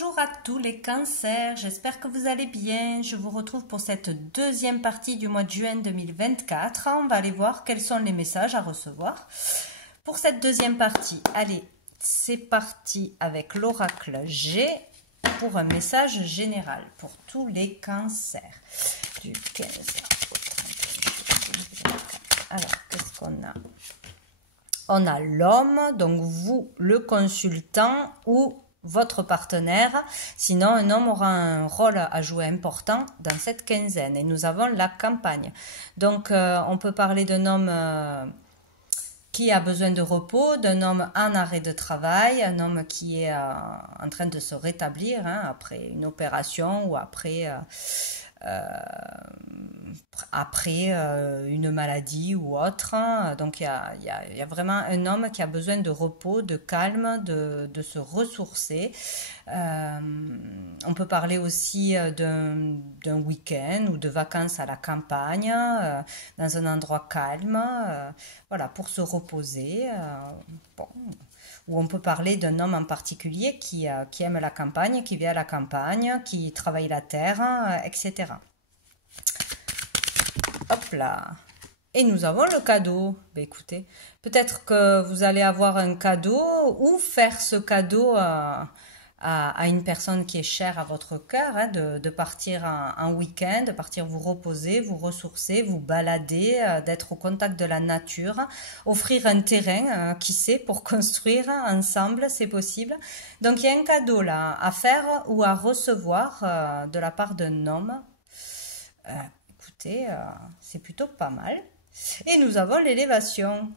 Bonjour à tous les cancers, j'espère que vous allez bien. Je vous retrouve pour cette deuxième partie du mois de juin 2024. On va aller voir quels sont les messages à recevoir pour cette deuxième partie. Allez, c'est parti avec l'oracle G pour un message général pour tous les cancers. Du 15 au 31 juin. Alors, qu'est-ce qu'on a? On a l'homme, donc vous, le consultant ou votre partenaire. Sinon, un homme aura un rôle à jouer important dans cette quinzaine. Et nous avons la campagne. Donc, on peut parler d'un homme qui a besoin de repos, d'un homme en arrêt de travail, un homme qui est en train de se rétablir après une opération ou après une maladie ou autre. Donc il y a vraiment un homme qui a besoin de repos, de calme, de se ressourcer. On peut parler aussi d'un week-end ou de vacances à la campagne, dans un endroit calme, voilà, pour se reposer. Bon. Ou on peut parler d'un homme en particulier qui aime la campagne, qui vit à la campagne, qui travaille la terre, etc. Hop là. Et nous avons le cadeau. Ben écoutez, peut-être que vous allez avoir un cadeau ou faire ce cadeau à une personne qui est chère à votre cœur, de partir en week-end, de partir vous reposer, vous ressourcer, vous balader, d'être au contact de la nature, offrir un terrain, qui sait, pour construire ensemble, c'est possible. Donc il y a un cadeau là à faire ou à recevoir de la part d'un homme. Écoutez, c'est plutôt pas mal. Et nous avons l'élévation.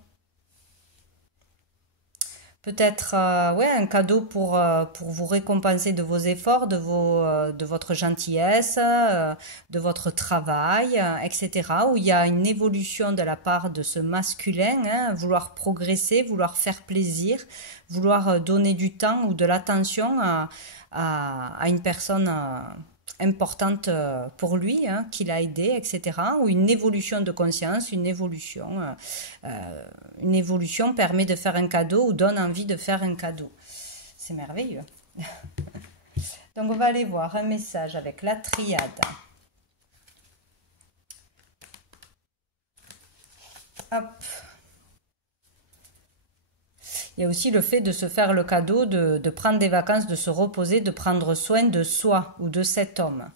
Peut-être ouais, un cadeau pour vous récompenser de vos efforts, de votre gentillesse, de votre travail, etc. Où il y a une évolution de la part de ce masculin, vouloir progresser, vouloir faire plaisir, vouloir donner du temps ou de l'attention à une personne importante pour lui, qui l'a aidé, etc. Ou une évolution de conscience, une évolution permet de faire un cadeau ou donne envie de faire un cadeau. C'est merveilleux. Donc on va aller voir un message avec la triade. Hop. Il y a aussi le fait de se faire le cadeau, de prendre des vacances, de se reposer, de prendre soin de soi ou de cet homme.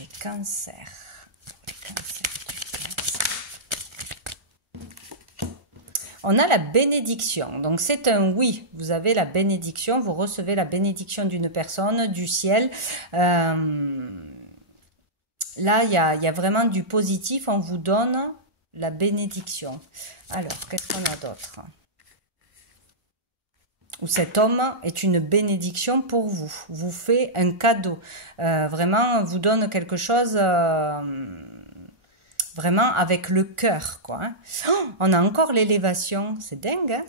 Les cancers. On a la bénédiction. Donc c'est un oui. Vous avez la bénédiction, vous recevez la bénédiction d'une personne, du ciel. Là, il y a vraiment du positif. On vous donne la bénédiction. Alors, qu'est-ce qu'on a d'autre? Ou cet homme est une bénédiction pour vous. Vous fait un cadeau. Vraiment, vous donne quelque chose vraiment avec le cœur, quoi. Oh, on a encore l'élévation. C'est dingue, hein?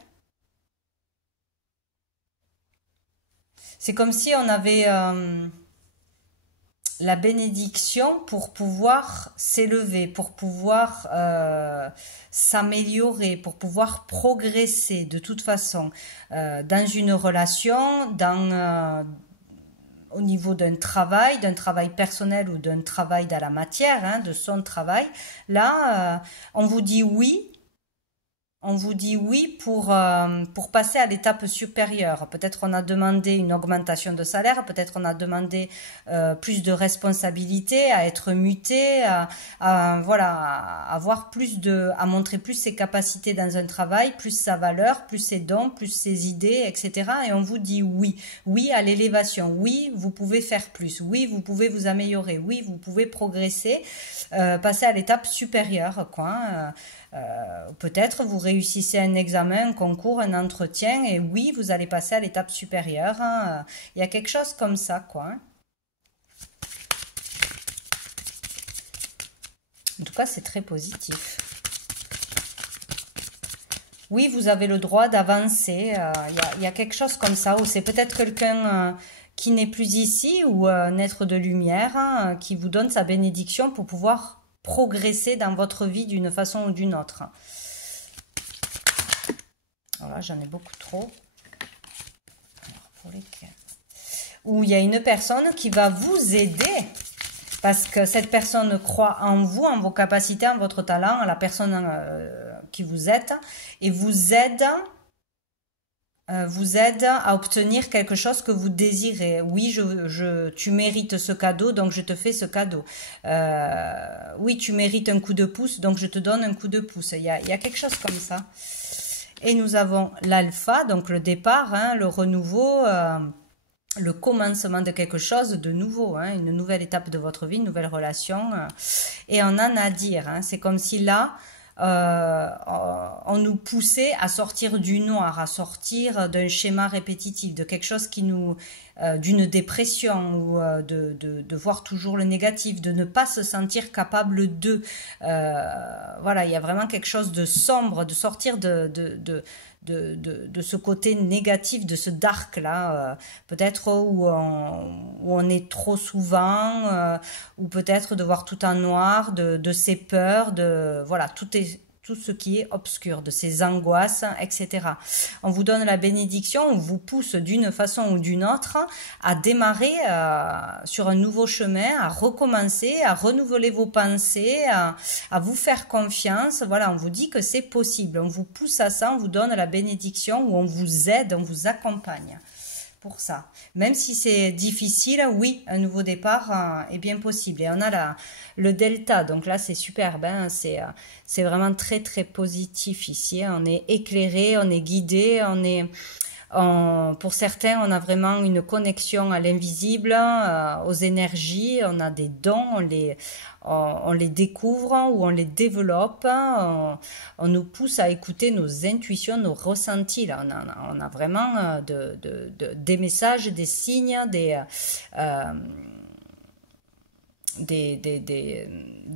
C'est comme si on avait la bénédiction pour pouvoir s'élever, pour pouvoir s'améliorer, pour pouvoir progresser de toute façon dans une relation, au niveau d'un travail personnel ou d'un travail dans la matière, de son travail. Là, on vous dit oui. On vous dit oui pour passer à l'étape supérieure. Peut-être on a demandé une augmentation de salaire, peut-être on a demandé plus de responsabilités, à être muté, voilà, à montrer plus ses capacités dans un travail, plus sa valeur, plus ses dons, plus ses idées, etc. Et on vous dit oui. Oui à l'élévation. Oui, vous pouvez faire plus. Oui, vous pouvez vous améliorer. Oui, vous pouvez progresser, passer à l'étape supérieure, quoi. Peut-être vous réussissez un examen, un concours, un entretien et oui, vous allez passer à l'étape supérieure. Il y a quelque chose comme ça, quoi. En tout cas, c'est très positif. Oui, vous avez le droit d'avancer. Il y a quelque chose comme ça, ou c'est peut-être quelqu'un qui n'est plus ici, ou un être de lumière qui vous donne sa bénédiction pour pouvoir progresser dans votre vie d'une façon ou d'une autre. Voilà, j'en ai beaucoup trop. pour les 15. Où il y a une personne qui va vous aider parce que cette personne croit en vous, en vos capacités, en votre talent, en la personne qui vous êtes et vous aide à obtenir quelque chose que vous désirez. Oui, tu mérites ce cadeau, donc je te fais ce cadeau. Oui, tu mérites un coup de pouce, donc je te donne un coup de pouce. Il y a quelque chose comme ça. Et nous avons l'alpha, donc le départ, hein, le renouveau, le commencement de quelque chose de nouveau, hein, une nouvelle étape de votre vie, une nouvelle relation. Et on en a à dire. Hein, c'est comme si là, on nous poussait à sortir du noir, à sortir d'un schéma répétitif, de quelque chose qui nous, d'une dépression ou de voir toujours le négatif, de ne pas se sentir capable de. Voilà, il y a vraiment quelque chose de sombre, de sortir de ce côté négatif, de ce dark là, peut-être où on est trop souvent, ou peut-être de voir tout en noir, de ses peurs, voilà, tout ce qui est obscur, de ses angoisses, etc. On vous donne la bénédiction, on vous pousse d'une façon ou d'une autre à démarrer sur un nouveau chemin, à recommencer, à renouveler vos pensées, à vous faire confiance. Voilà, on vous dit que c'est possible, on vous pousse à ça, on vous donne la bénédiction, où on vous aide, on vous accompagne pour ça. Même si c'est difficile, oui, un nouveau départ est bien possible. Et on a le delta, donc là c'est superbe, hein, c'est vraiment très très positif ici. On est éclairé, on est guidé, pour certains, on a vraiment une connexion à l'invisible, aux énergies, on a des dons, on les découvre ou on les développe, on nous pousse à écouter nos intuitions, nos ressentis. Là, on a vraiment des messages, des signes, des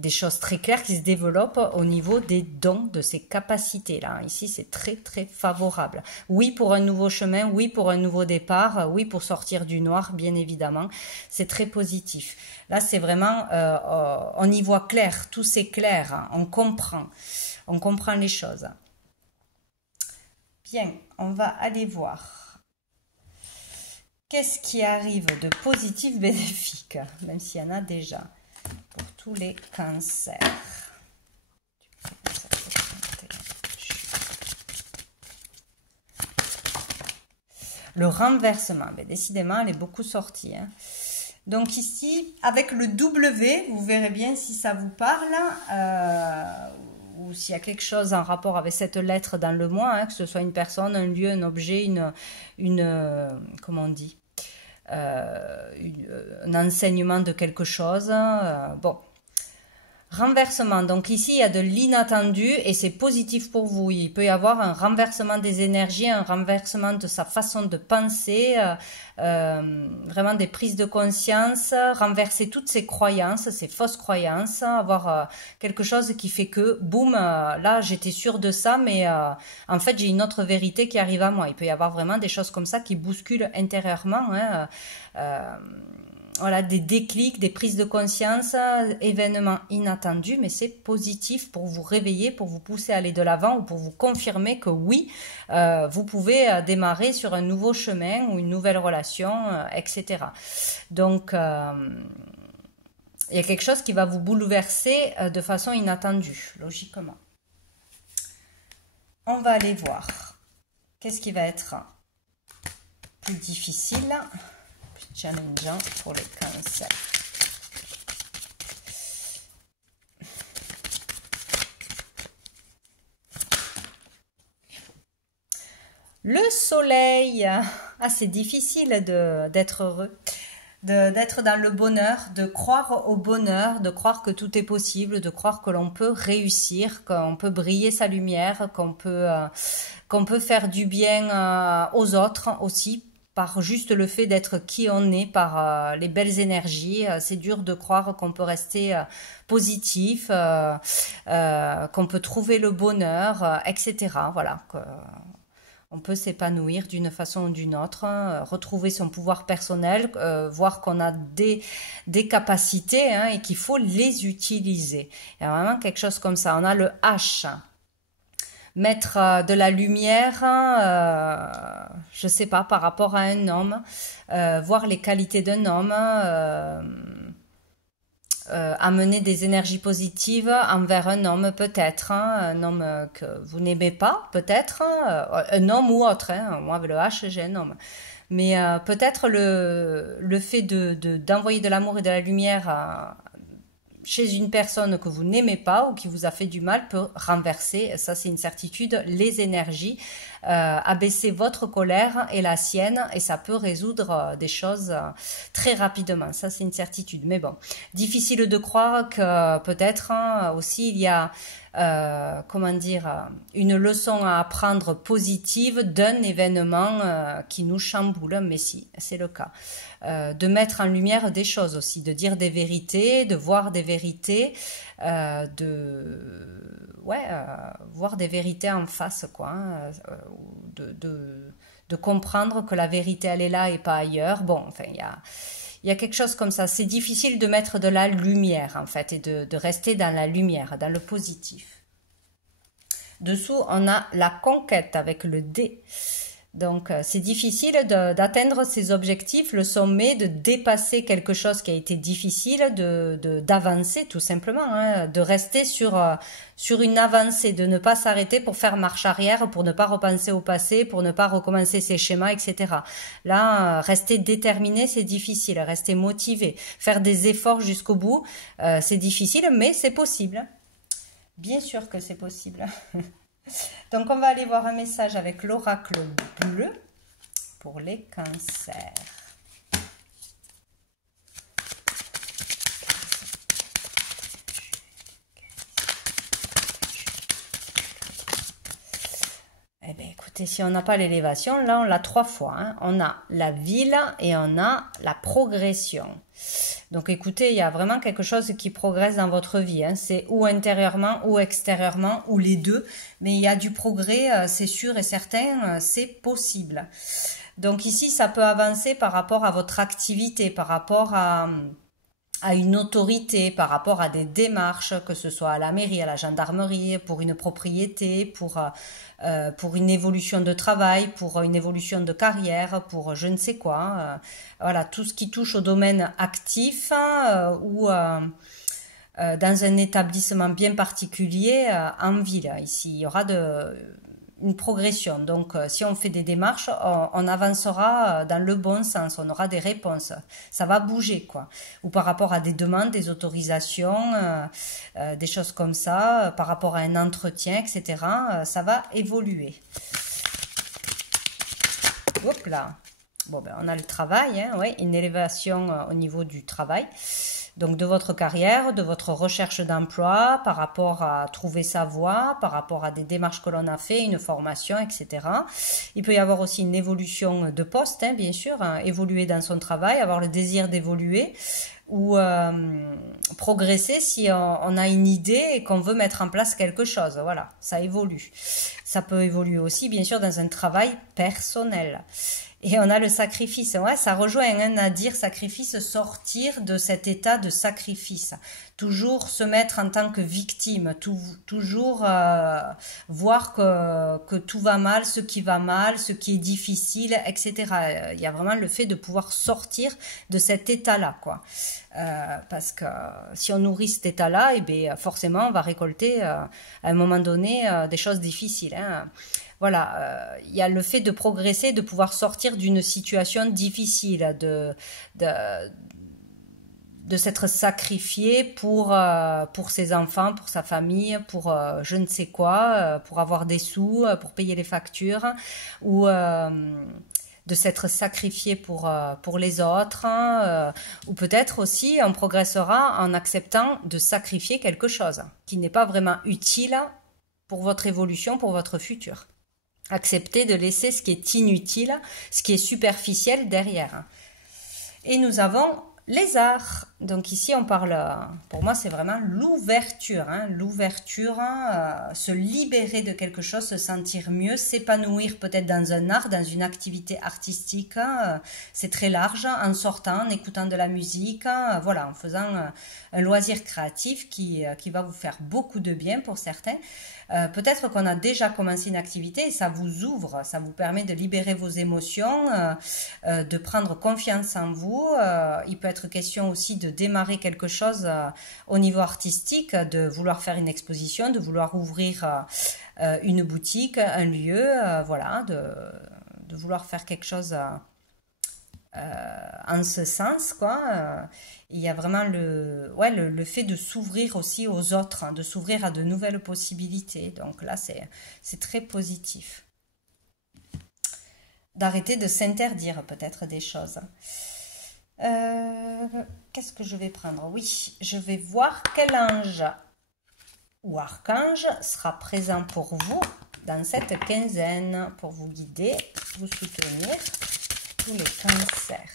choses très claires qui se développent au niveau des dons, de ces capacités-là. Ici, c'est très, très favorable. Oui, pour un nouveau chemin, oui, pour un nouveau départ, oui, pour sortir du noir, bien évidemment. C'est très positif. Là, c'est vraiment, on y voit clair, tout c'est clair, hein, on comprend les choses. Bien, on va aller voir. Qu'est-ce qui arrive de positif bénéfique, même s'il y en a déjà, pour tous les cancers. Le renversement, mais décidément, elle est beaucoup sortie. Hein. Donc ici, avec le W, vous verrez bien si ça vous parle, ou s'il y a quelque chose en rapport avec cette lettre dans le moi, hein, que ce soit une personne, un lieu, un objet, comment on dit, un enseignement de quelque chose. Bon. Renversement, donc ici il y a de l'inattendu et c'est positif pour vous. Il peut y avoir un renversement des énergies, un renversement de sa façon de penser, vraiment des prises de conscience, renverser toutes ses croyances, ses fausses croyances, avoir quelque chose qui fait que, boum, là j'étais sûre de ça, mais en fait j'ai une autre vérité qui arrive à moi. Il peut y avoir vraiment des choses comme ça qui bousculent intérieurement, hein, voilà, des déclics, des prises de conscience, événements inattendus, mais c'est positif pour vous réveiller, pour vous pousser à aller de l'avant ou pour vous confirmer que oui, vous pouvez démarrer sur un nouveau chemin ou une nouvelle relation, etc. Donc, il y a quelque chose qui va vous bouleverser de façon inattendue, logiquement. On va aller voir. Qu'est-ce qui va être plus difficile ? Challengeant pour les cancers. Le soleil. Ah, c'est difficile d'être heureux, d'être dans le bonheur, de croire au bonheur, de croire que tout est possible, de croire que l'on peut réussir, qu'on peut briller sa lumière, qu'on peut faire du bien aux autres aussi, par juste le fait d'être qui on est, par les belles énergies. C'est dur de croire qu'on peut rester positif, qu'on peut trouver le bonheur, etc. Voilà, on peut s'épanouir d'une façon ou d'une autre, retrouver son pouvoir personnel, voir qu'on a des capacités, hein, et qu'il faut les utiliser. Il y a vraiment quelque chose comme ça. On a le H. mettre de la lumière, je sais pas, par rapport à un homme, voir les qualités d'un homme, amener des énergies positives envers un homme peut-être, hein, un homme que vous n'aimez pas peut-être, hein, un homme ou autre, hein, moi avec le H j'ai un homme. Mais peut-être le fait d'envoyer de l'amour et de la lumière chez une personne que vous n'aimez pas ou qui vous a fait du mal peut renverser, ça c'est une certitude, les énergies, abaisser votre colère et la sienne, et ça peut résoudre des choses très rapidement, ça c'est une certitude. Mais bon, difficile de croire que peut-être hein, aussi il y a comment dire, une leçon à apprendre positive d'un événement qui nous chamboule, mais si, c'est le cas. De mettre en lumière des choses aussi, de dire des vérités, de voir des vérités, voir des vérités en face, quoi, hein, de comprendre que la vérité elle est là et pas ailleurs. Bon, enfin, il y a quelque chose comme ça. C'est difficile de mettre de la lumière, en fait, et de rester dans la lumière, dans le positif. Dessous, on a la conquête avec le D. Donc, c'est difficile d'atteindre ses objectifs, le sommet, de dépasser quelque chose qui a été difficile, d'avancer tout simplement, hein, de rester sur une avancée, de ne pas s'arrêter pour faire marche arrière, pour ne pas repenser au passé, pour ne pas recommencer ses schémas, etc. Là, rester déterminé, c'est difficile, rester motivé, faire des efforts jusqu'au bout, c'est difficile, mais c'est possible. Bien sûr que c'est possible. Donc, on va aller voir un message avec l'oracle bleu pour les cancers. Eh bien, écoutez, si on n'a pas l'élévation, là, on l'a 3 fois. Hein. On a la ville et on a la progression. Donc écoutez, il y a vraiment quelque chose qui progresse dans votre vie. Hein. C'est ou intérieurement ou extérieurement ou les deux. Mais il y a du progrès, c'est sûr et certain, c'est possible. Donc ici, ça peut avancer par rapport à votre activité, par rapport à une autorité, par rapport à des démarches, que ce soit à la mairie, à la gendarmerie, pour une propriété, pour une évolution de travail, pour une évolution de carrière, pour je ne sais quoi. Voilà, tout ce qui touche au domaine actif ou dans un établissement bien particulier en ville. Ici, il y aura une progression. Donc, si on fait des démarches, on avancera dans le bon sens. On aura des réponses. Ça va bouger, quoi. Ou par rapport à des demandes, des autorisations, des choses comme ça, par rapport à un entretien, etc. Ça va évoluer. Hop là. Bon, ben, on a le travail, hein, ouais, une élévation au niveau du travail. Donc de votre carrière, de votre recherche d'emploi, par rapport à trouver sa voie, par rapport à des démarches que l'on a fait, une formation, etc. Il peut y avoir aussi une évolution de poste, hein, bien sûr, hein, évoluer dans son travail, avoir le désir d'évoluer ou progresser si on a une idée et qu'on veut mettre en place quelque chose. Voilà, ça évolue. Ça peut évoluer aussi, bien sûr, dans un travail personnel. Et on a le sacrifice, ouais, ça rejoint hein, à dire sacrifice, sortir de cet état de sacrifice. Toujours se mettre en tant que victime, toujours voir que tout va mal, ce qui va mal, ce qui est difficile, etc. Il y a vraiment le fait de pouvoir sortir de cet état-là, quoi. Parce que si on nourrit cet état-là, eh bien, forcément, on va récolter à un moment donné des choses difficiles, hein. Voilà, il y a le fait de progresser, de pouvoir sortir d'une situation difficile, de s'être sacrifié pour ses enfants, pour sa famille, pour je ne sais quoi, pour avoir des sous, pour payer les factures, ou de s'être sacrifié pour les autres, ou peut-être aussi on progressera en acceptant de sacrifier quelque chose qui n'est pas vraiment utile pour votre évolution, pour votre futur. Accepter de laisser ce qui est inutile, ce qui est superficiel derrière. Et nous avons les arts. Donc ici, on parle, pour moi, c'est vraiment l'ouverture. Hein, l'ouverture, se libérer de quelque chose, se sentir mieux, s'épanouir peut-être dans un art, dans une activité artistique. C'est très large, en sortant, en écoutant de la musique, voilà, en faisant un loisir créatif qui va vous faire beaucoup de bien pour certains. Peut-être qu'on a déjà commencé une activité et ça vous ouvre, ça vous permet de libérer vos émotions, de prendre confiance en vous. Il peut être question aussi de démarrer quelque chose au niveau artistique, de vouloir faire une exposition, de vouloir ouvrir une boutique, un lieu, voilà, de vouloir faire quelque chose en ce sens, quoi. Il y a vraiment le fait de s'ouvrir aussi aux autres, hein, de s'ouvrir à de nouvelles possibilités. Donc là, c'est très positif. D'arrêter de s'interdire peut-être des choses. Qu'est-ce que je vais prendre? Oui, je vais voir quel ange ou archange sera présent pour vous dans cette quinzaine pour vous guider, vous soutenir, tous les cancers.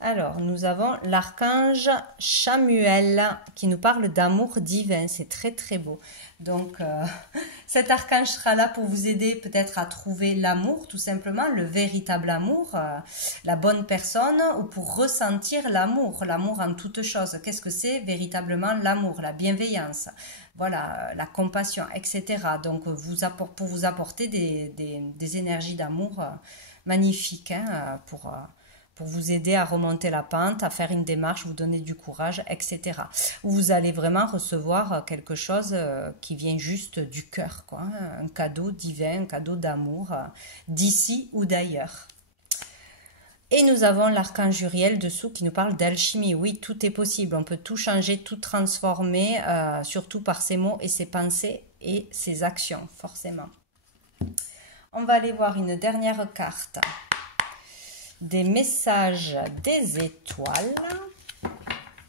Alors, nous avons l'archange Chamuel qui nous parle d'amour divin. C'est très très beau. Donc, cet archange sera là pour vous aider peut-être à trouver l'amour, tout simplement, le véritable amour, la bonne personne, ou pour ressentir l'amour, l'amour en toute chose. Qu'est-ce que c'est véritablement l'amour, la bienveillance, voilà, la compassion, etc. Donc, pour vous apporter des énergies d'amour magnifiques, hein, pour vous aider à remonter la pente, à faire une démarche, vous donner du courage, etc. Vous allez vraiment recevoir quelque chose qui vient juste du cœur, quoi, un cadeau divin, un cadeau d'amour, d'ici ou d'ailleurs. Et nous avons l'archange Uriel dessous qui nous parle d'alchimie. Oui, tout est possible, on peut tout changer, tout transformer, surtout par ses mots et ses pensées et ses actions, forcément. On va aller voir une dernière carte. Des messages des étoiles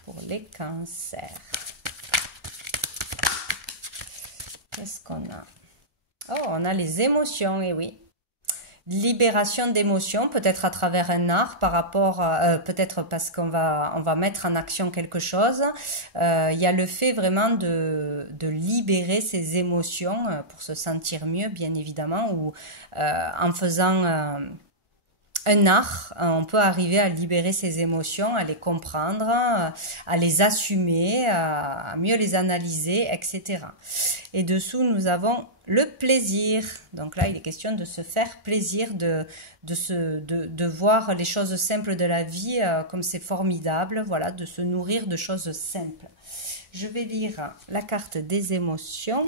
pour les cancers. Qu'est-ce qu'on a? Oh, on a les émotions, et oui. Libération d'émotions, peut-être à travers un art, par rapport, peut-être parce qu'on va mettre en action quelque chose. Il y a le fait vraiment de libérer ses émotions pour se sentir mieux, bien évidemment, ou en faisant un art, on peut arriver à libérer ses émotions, à les comprendre, à les assumer, à mieux les analyser, etc. Et dessous, nous avons le plaisir. Donc là, il est question de se faire plaisir, de voir les choses simples de la vie comme c'est formidable, voilà, de se nourrir de choses simples. Je vais lire la carte des émotions.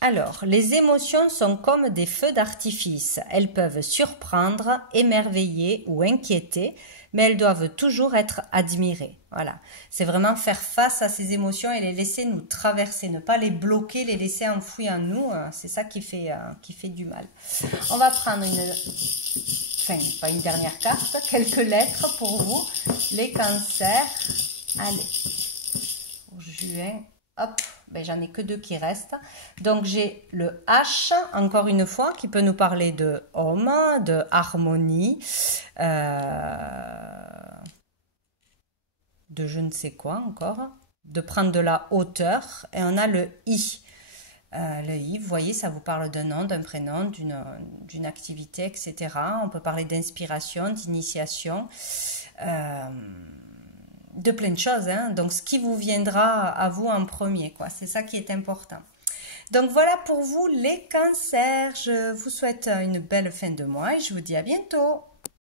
Alors, les émotions sont comme des feux d'artifice. Elles peuvent surprendre, émerveiller ou inquiéter, mais elles doivent toujours être admirées. Voilà, c'est vraiment faire face à ces émotions et les laisser nous traverser, ne pas les bloquer, les laisser enfouis en nous. C'est ça qui fait du mal. On va prendre pas une dernière carte, quelques lettres pour vous, les cancers. Allez, pour juin, hop. Ben, j'en ai que 2 qui restent. Donc, j'ai le H, encore une fois, qui peut nous parler de homme, de harmonie, de je ne sais quoi encore, de prendre de la hauteur. Et on a le I. Le I, vous voyez, ça vous parle d'un nom, d'un prénom, d'une activité, etc. On peut parler d'inspiration, d'initiation. De plein de choses, hein. Donc ce qui vous viendra à vous en premier, quoi. C'est ça qui est important. Donc voilà pour vous les cancers. Je vous souhaite une belle fin de mois et je vous dis à bientôt.